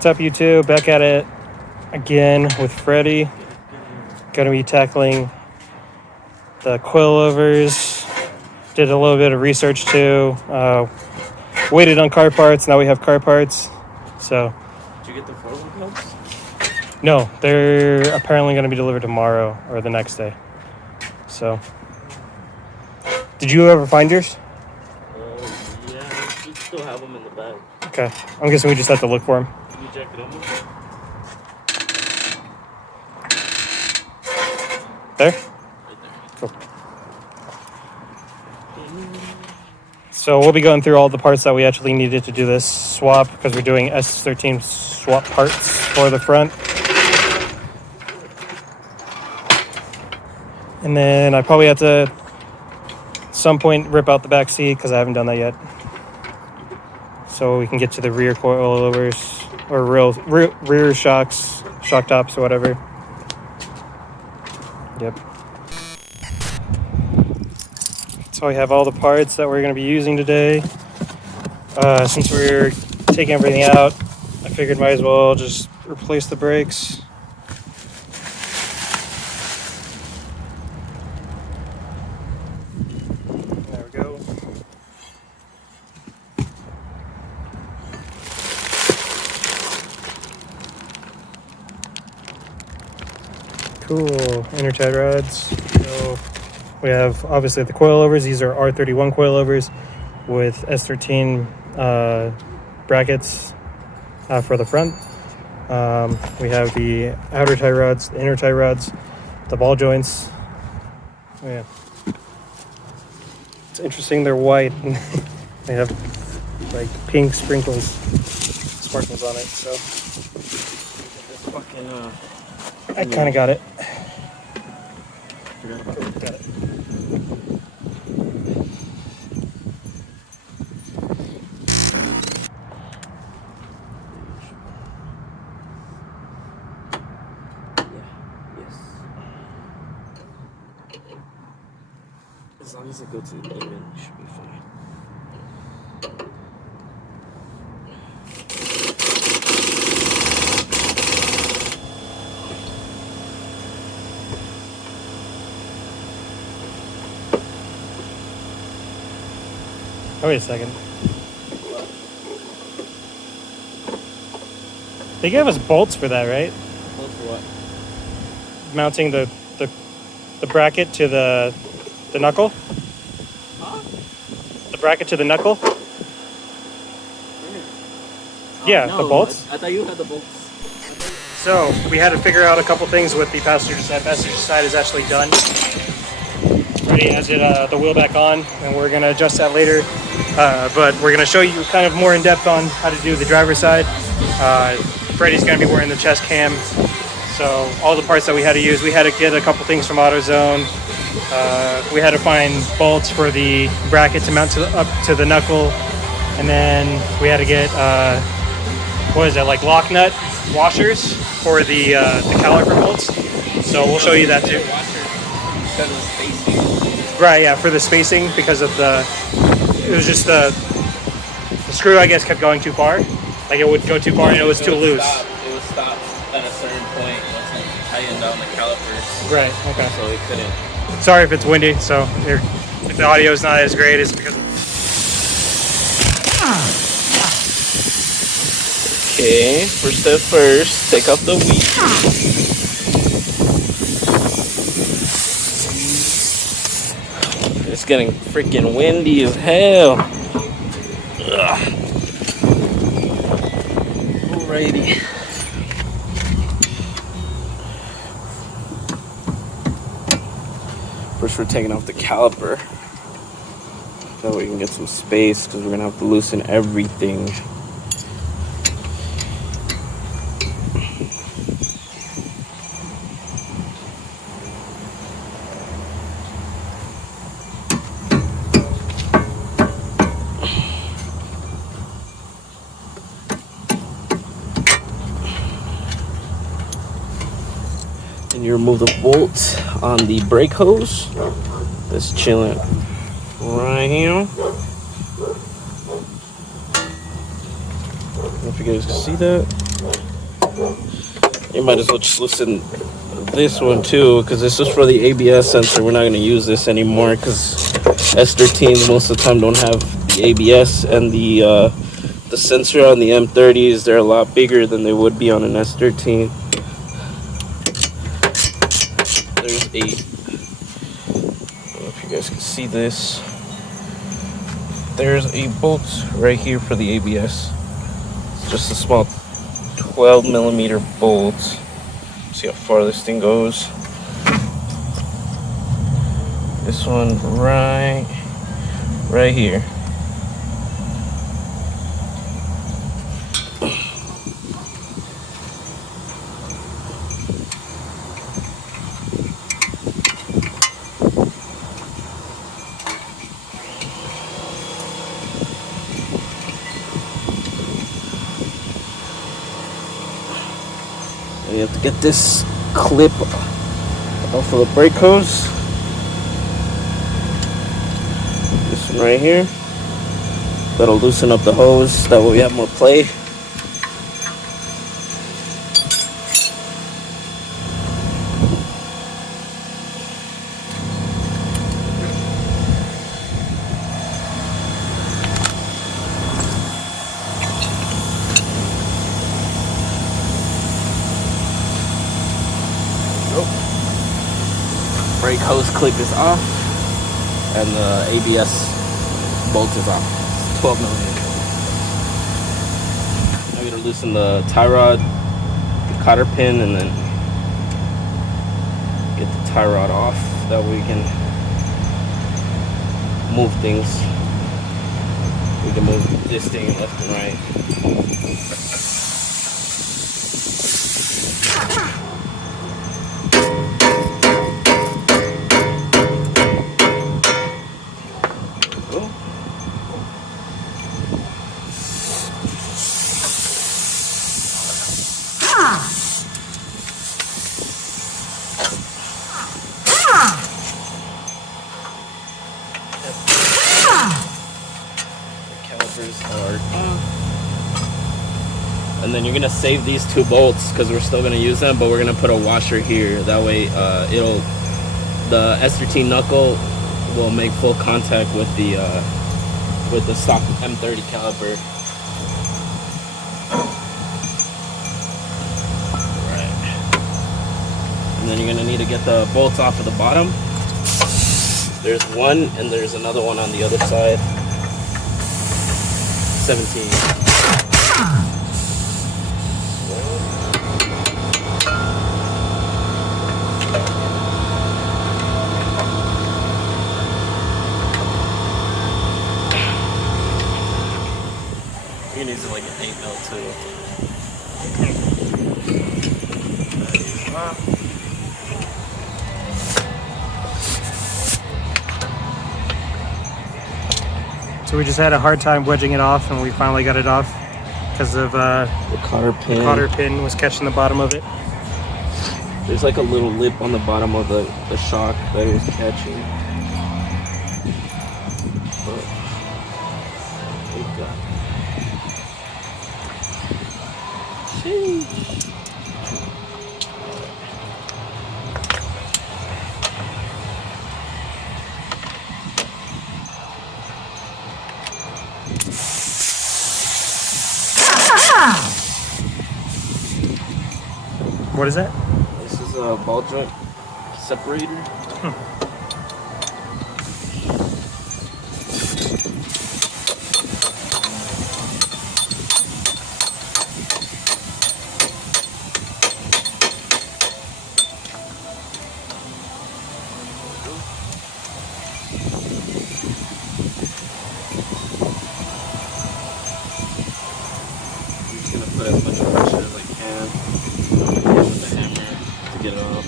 What's up, YouTube? Back at it again with Freddie. Gonna be tackling the coilovers. Did a little bit of research too. Waited on car parts. Now we have car parts. So. Did you get the frozen pelts? No, they're apparently going to be delivered tomorrow or the next day. So. Did you ever find yours? Yeah, we still have them in the bag. Okay. I'm guessing we just have to look for them. Can you check it over? There? Right there. Cool. So we'll be going through all the parts that we actually needed to do this swap because we're doing S13 swap parts for the front. And then I probably have to at some point rip out the back seat because I haven't done that yet. So we can get to the rear coilovers or rear shocks, shock tops or whatever. Yep. So we have all the parts that we're going to be using today. Since we're taking everything out, I figured might as well just replace the brakes. There we go. Cool. Inner tie rods. So we have obviously the coilovers. These are R31 coilovers with S13 brackets for the front. We have the outer tie rods, the inner tie rods, the ball joints. Oh, yeah. It's interesting they're white. They have like pink sprinkles, sparkles on it. So I kind of got it. Forgot about it. Got it. As long as it goes to the even, it should be fine. Oh, wait a second. They gave us bolts for that, right? Bolts for what? Mounting the bracket to the knuckle. Huh? The bracket to the knuckle. Yeah, no, the bolts. I thought you had the bolts. So we had to figure out a couple things with the passenger side. Passenger side is actually done. Already has it the wheel back on, and we're gonna adjust that later. But we're gonna show you kind of more in depth on how to do the driver's side. Freddie's gonna be wearing the chest cam. So all the parts that we had to use, we had to get a couple things from AutoZone. We had to find bolts for the bracket to mount up to the knuckle, and then we had to get what is it, like lock nut washers for the caliper bolts. So we'll show you that too. Because of the spacing. Right, yeah, for the spacing because of it was just the screw, I guess, kept going too far. Like it would go too far and it was too loose. It would stop at a certain point once you tighten down the calipers. Right. Okay. So it couldn't. Sorry if it's windy. So if the audio is not as great, it's because of. Okay, first step first, take off the wheel. It's getting freaking windy as hell. Ugh. Alrighty. First we're taking off the caliper. That way we can get some space because we're gonna have to loosen everything. And you remove the bolt on the brake hose. That's chilling right here. I don't know if you guys can see that. You might as well just loosen this one too, because this is for the ABS sensor. We're not going to use this anymore because S13s most of the time don't have the ABS, and the sensor on the M30s, they're a lot bigger than they would be on an S13. There's a, I don't know if you guys can see this. There's a bolt right here for the ABS. It's just a small 12mm bolt. See how far this thing goes. This one right here. And you have to get this clip off of the brake hose. This one right here. That'll loosen up the hose. That way we have more play. Brake hose clip is off, and the ABS bolt is off. 12mm. I'm gonna loosen the tie rod, the cotter pin, and then get the tie rod off. That way we can move things. We can move this thing left and right. And then you're gonna save these two bolts because we're still gonna use them, but we're gonna put a washer here. That way, the S13 knuckle will make full contact with the stock M30 caliper. Right. And then you're gonna need to get the bolts off of the bottom. There's one, and there's another one on the other side. 17. You can use it like an 8mm too. So we just had a hard time wedging it off, and we finally got it off because of the cotter pin. The cotter pin was catching the bottom of it. There's like a little lip on the bottom of the shock that it was catching. But we got it. Sheesh. What is that? This is a ball joint separator. Put as much pressure as I can with the hammer to get it off.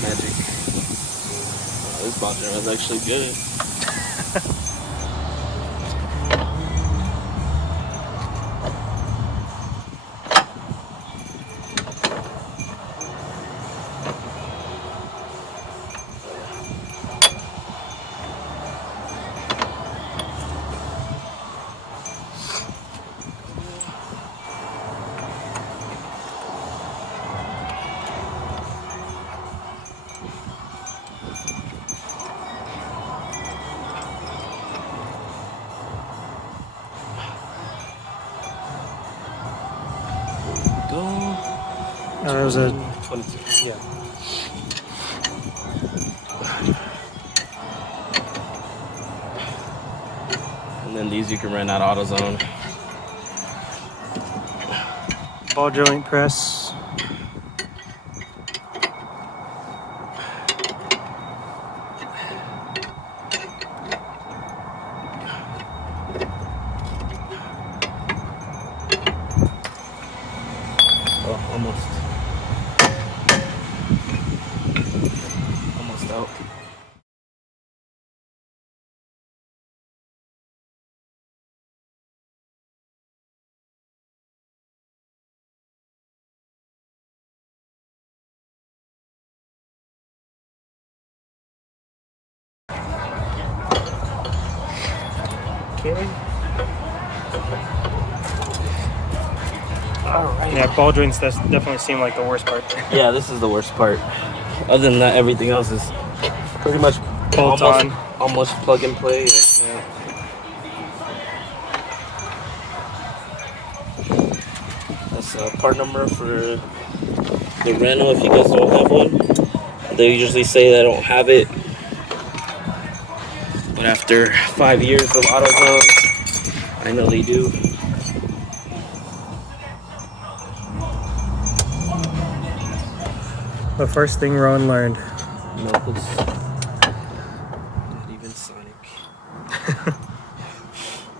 Magic. This bottle is actually good. It was a 22. yeah. And then these you can run out AutoZone. Ball joint press. Oh, almost out. Okay. Alright. Yeah, ball joints definitely seem like the worst part. Yeah, this is the worst part. Other than that, everything else is pretty much Bolt on. almost plug and play. Yeah. That's a part number for the rental if you guys don't have one. They usually say they don't have it, but after 5 years of AutoZone, I know they do. The first thing Ron learned. No, it's not even Sonic.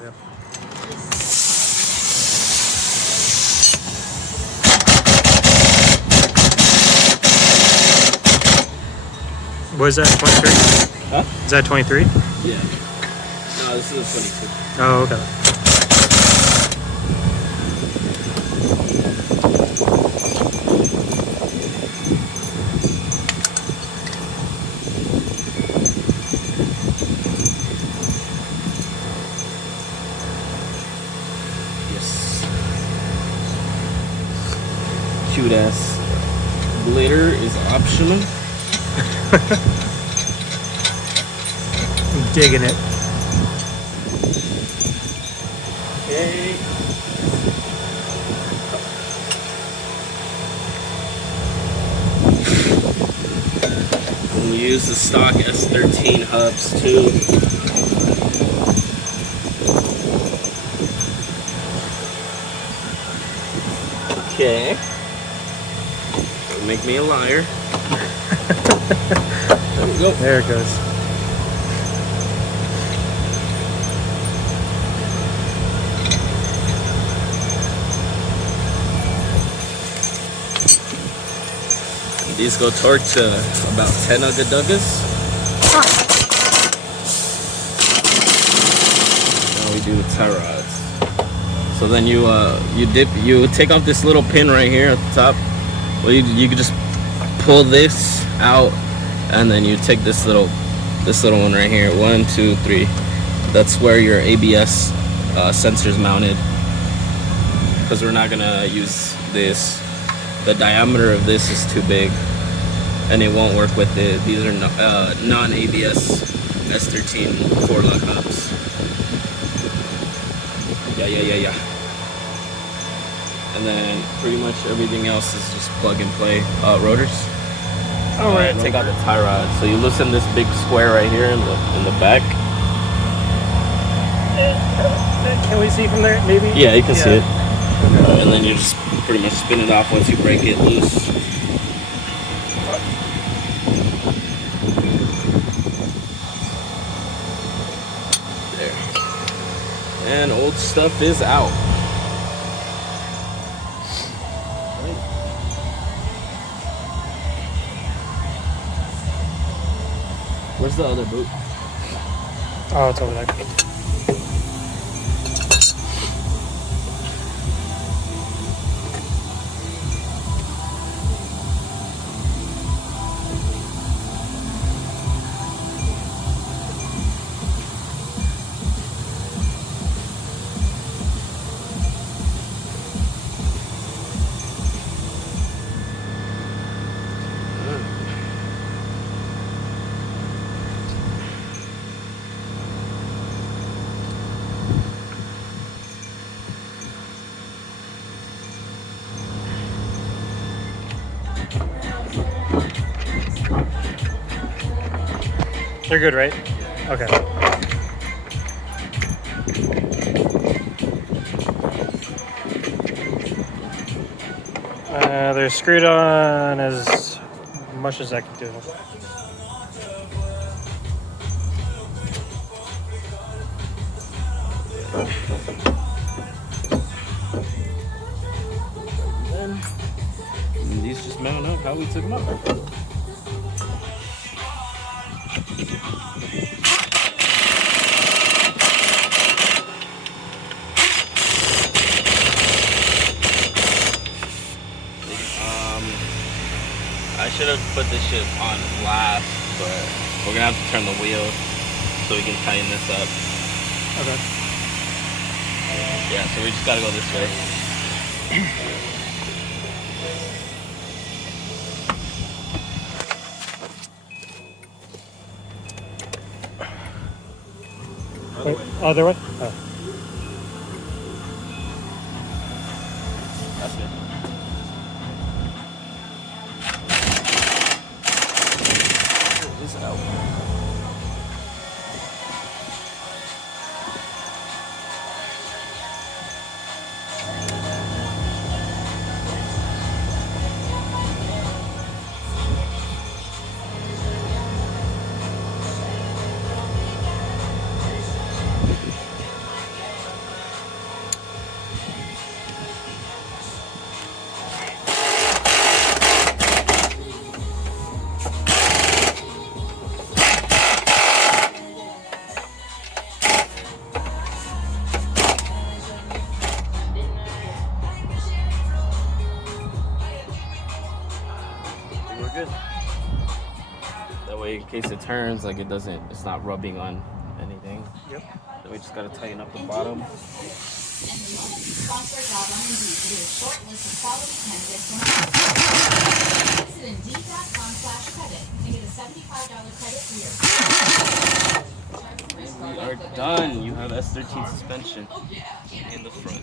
Yep. Was that 23? Huh? Is that 23? Yeah. No, this is a 22. Oh, okay. Yes. Cute ass. Glitter is optional. I'm digging it. Okay. And we use the stock S13 hubs too. Okay. Don't make me a liar. There we go. There it goes. These go torch about 10 Ugga-Duggas. Now we do tie rods. So then you take off this little pin right here at the top. Well, you can just pull this out, and then you take this little one right here. 1, 2, 3. That's where your ABS sensor's mounted. Because we're not gonna use this. The diameter of this is too big, and it won't work with it. These are non-ABS S13 4-lock hubs. Yeah. And then pretty much everything else is just plug and play rotors. All right. Take out the tie rod. So you loosen this big square right here in the back. Can we see from there? Maybe. Yeah, you can see it. And then you just pretty much spin it off once you break it loose. There. And old stuff is out. Where's the other boot? Oh, it's over there. They're good, right? Okay. They're screwed on as much as I can do. And these just mount up how we took them up. I should have put this shit on last, but we're gonna have to turn the wheel so we can tighten this up. Okay. Yeah, so we just gotta go this way. Wait, other way? Oh. That's good. This out. We're good. That way, in case it turns, like it's not rubbing on anything. Yep. Then we just gotta tighten up the bottom. Sponsor job on Indeed to get a short list of quality candidates from visit Indeed.com/credit and get a $75 credit for your We are done. You have S13 suspension in the front.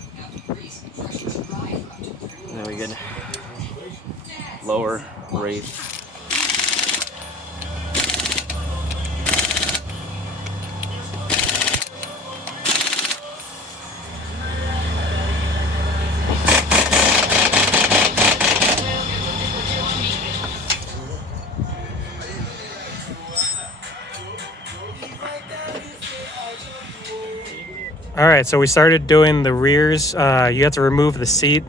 And then we get lower raise. All right, so we started doing the rears. You have to remove the seat.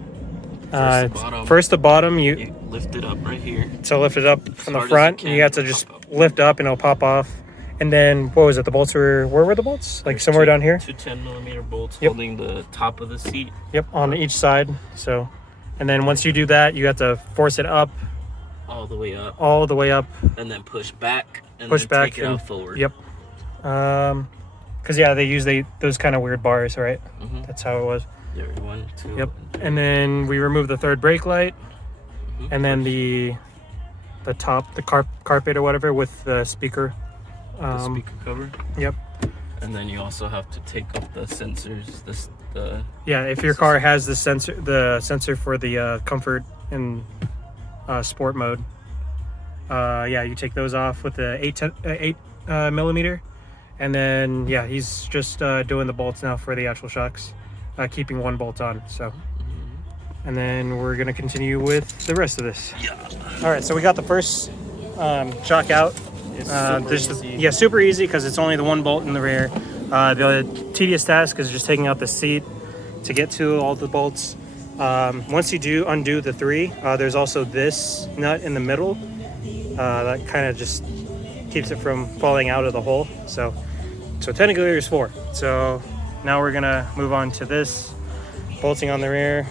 First the bottom. You lift it up right here. to lift it up from the hard as front. you You can, have to it'll just pop up. lift up and it'll pop off. And then what was it? The bolts were where were the bolts? Like somewhere down here. Two 10mm bolts Yep. holding the top of the seat. Yep, on each side. So, and then once you do that, you have to force it up All the way up. all the way up. And then push back. And Push then back take it and- out forward. Yep. Because yeah, they use those kind of weird bars, right? Mhm. That's how it was. There, 1, 2. Yep. And then we remove the third brake light, Mhm. and then the top, the carpet or whatever with the speaker. The speaker cover. Yep. And then you also have to take up the sensors. Yeah, if your car has the sensor for the comfort and sport mode, yeah, you take those off with the 8 millimeter, and then yeah, he's just doing the bolts now for the actual shocks, keeping one bolt on. So, and then we're gonna continue with the rest of this. Yeah. All right, so we got the first shock out. It's super easy. Yeah, super easy because it's only the one bolt in the rear. The tedious task is just taking out the seat to get to all the bolts. Once you do undo the 3, there's also this nut in the middle that kind of just keeps it from falling out of the hole. So technically there's 4. So now we're gonna move on to this bolting on the rear.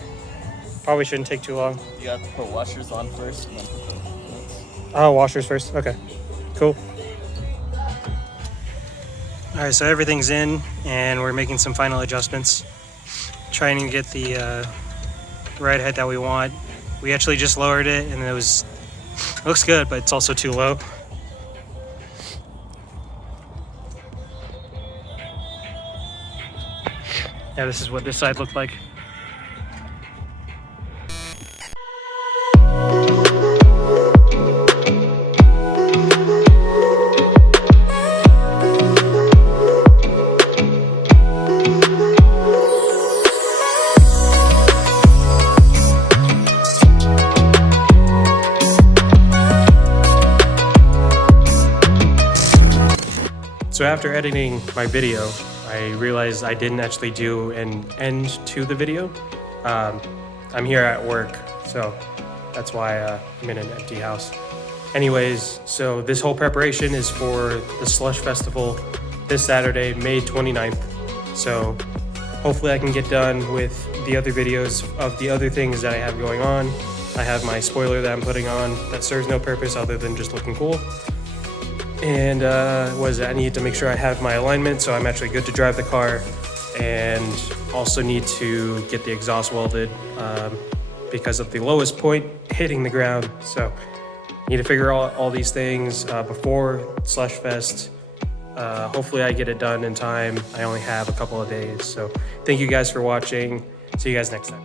Probably shouldn't take too long. You have to put washers on first. And then put the bolts. Oh, washers first. Okay, cool. All right, so everything's in, and we're making some final adjustments, trying to get the ride height that we want. We actually just lowered it, and it looks good, but it's also too low. Yeah, this is what this side looked like. So after editing my video, I realized I didn't actually do an end to the video. I'm here at work, so that's why I'm in an empty house. Anyways, so this whole preparation is for the Slush Festival this Saturday, May 29th. So hopefully I can get done with the other videos of the other things that I have going on. I have my spoiler that I'm putting on that serves no purpose other than just looking cool. And I need to make sure I have my alignment so I'm actually good to drive the car, and also need to get the exhaust welded because of the lowest point hitting the ground. So need to figure out all these things before Slush Fest. Hopefully I get it done in time. I only have a couple of days. So thank you guys for watching. See you guys next time.